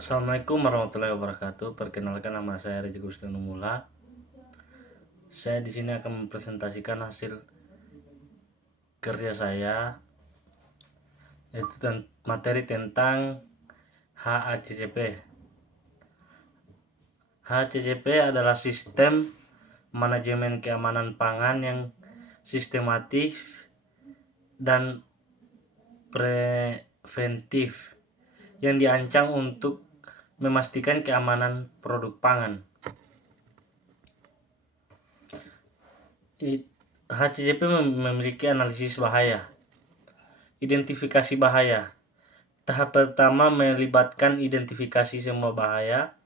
Assalamualaikum warahmatullahi wabarakatuh. Perkenalkan, nama saya Rezi Gustiano Mula. Saya di sini akan mempresentasikan hasil kerja saya, yaitu materi tentang HACCP. HACCP adalah sistem manajemen keamanan pangan yang sistematis dan preventif yang dirancang untuk memastikan keamanan produk pangan. HACCP memiliki analisis bahaya, identifikasi bahaya. Tahap pertama melibatkan identifikasi semua bahaya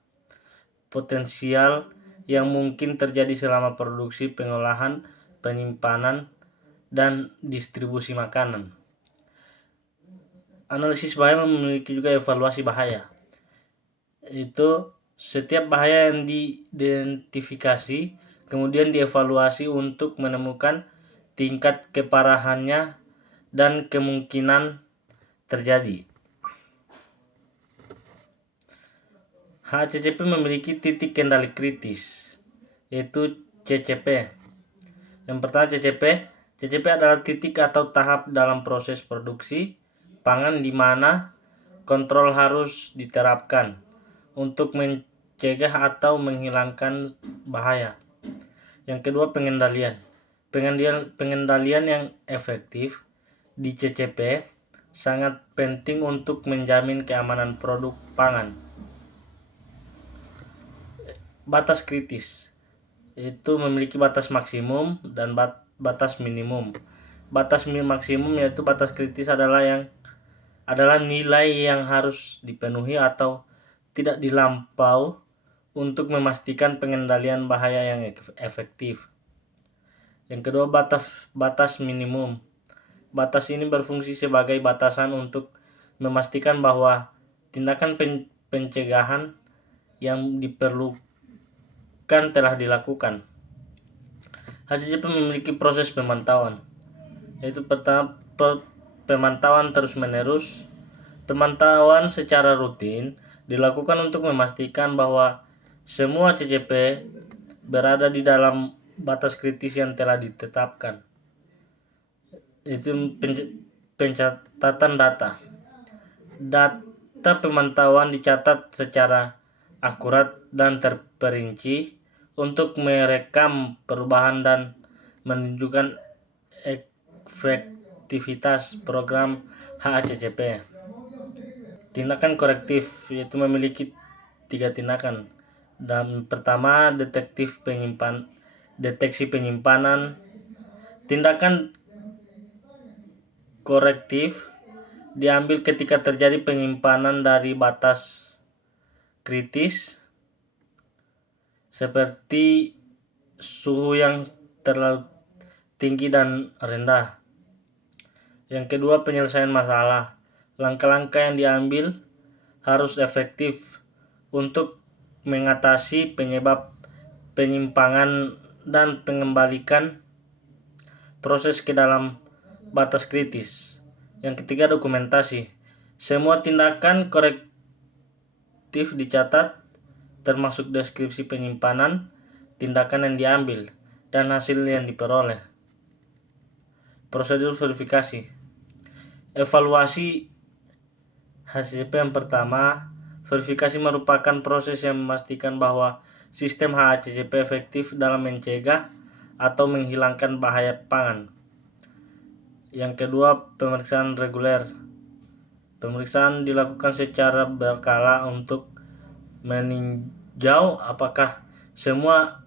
potensial yang mungkin terjadi selama produksi, pengolahan, penyimpanan, dan distribusi makanan. Analisis bahaya memiliki juga evaluasi bahaya. Itu setiap bahaya yang diidentifikasi kemudian dievaluasi untuk menemukan tingkat keparahannya dan kemungkinan terjadi. HACCP memiliki titik kendali kritis, yaitu CCP. Yang pertama CCP adalah titik atau tahap dalam proses produksi pangan di mana kontrol harus diterapkan untuk mencegah atau menghilangkan bahaya. Yang kedua pengendalian. Pengendalian yang efektif di CCP sangat penting untuk menjamin keamanan produk pangan. Batas kritis itu memiliki batas maksimum dan batas minimum. Batas maksimum yaitu batas kritis adalah nilai yang harus dipenuhi atau tidak dilampau untuk memastikan pengendalian bahaya yang efektif. Yang kedua batas minimum. Batas ini berfungsi sebagai batasan untuk memastikan bahwa tindakan pencegahan yang diperlukan telah dilakukan. HACCP memiliki proses pemantauan, yaitu pertama pemantauan terus-menerus. Pemantauan secara rutin dilakukan untuk memastikan bahwa semua CCP berada di dalam batas kritis yang telah ditetapkan. Itu pencatatan data. Data pemantauan dicatat secara akurat dan terperinci untuk merekam perubahan dan menunjukkan efektivitas program HACCP. Tindakan korektif yaitu memiliki 3 tindakan. Dan pertama deteksi penyimpanan. Tindakan korektif diambil ketika terjadi penyimpanan dari batas kritis seperti suhu yang terlalu tinggi dan rendah. Yang kedua penyelesaian masalah. Langkah-langkah yang diambil harus efektif untuk mengatasi penyebab penyimpangan dan mengembalikan proses ke dalam batas kritis. Yang ketiga dokumentasi. Semua tindakan korektif dicatat, termasuk deskripsi penyimpanan, tindakan yang diambil, dan hasil yang diperoleh. Prosedur verifikasi. Evaluasi HACCP yang pertama, verifikasi merupakan proses yang memastikan bahwa sistem HACCP efektif dalam mencegah atau menghilangkan bahaya pangan. Yang kedua, pemeriksaan reguler. Pemeriksaan dilakukan secara berkala untuk meninjau apakah semua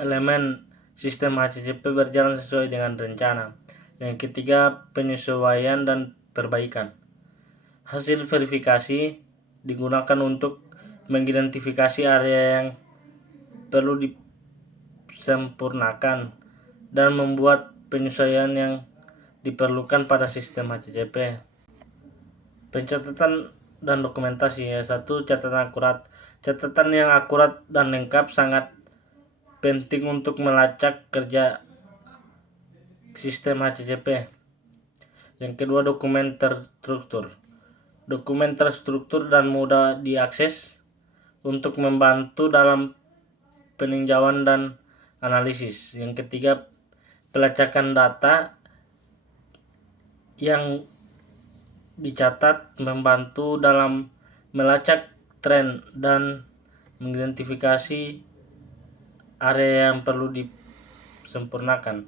elemen sistem HACCP berjalan sesuai dengan rencana. Yang ketiga, penyesuaian dan perbaikan. Hasil verifikasi digunakan untuk mengidentifikasi area yang perlu disempurnakan dan membuat penyesuaian yang diperlukan pada sistem HACCP. Pencatatan dan dokumentasi. Satu, catatan akurat. Catatan yang akurat dan lengkap sangat penting untuk melacak kerja sistem HACCP. Yang kedua, dokumen terstruktur. dokumen terstruktur dan mudah diakses untuk membantu dalam peninjauan dan analisis. Yang ketiga, pelacakan data yang dicatat membantu dalam melacak tren dan mengidentifikasi area yang perlu disempurnakan.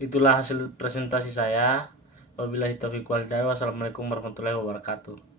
Itulah hasil presentasi saya. Wabillahi taufiq wal hidayah. Wassalamualaikum warahmatullahi wabarakatuh.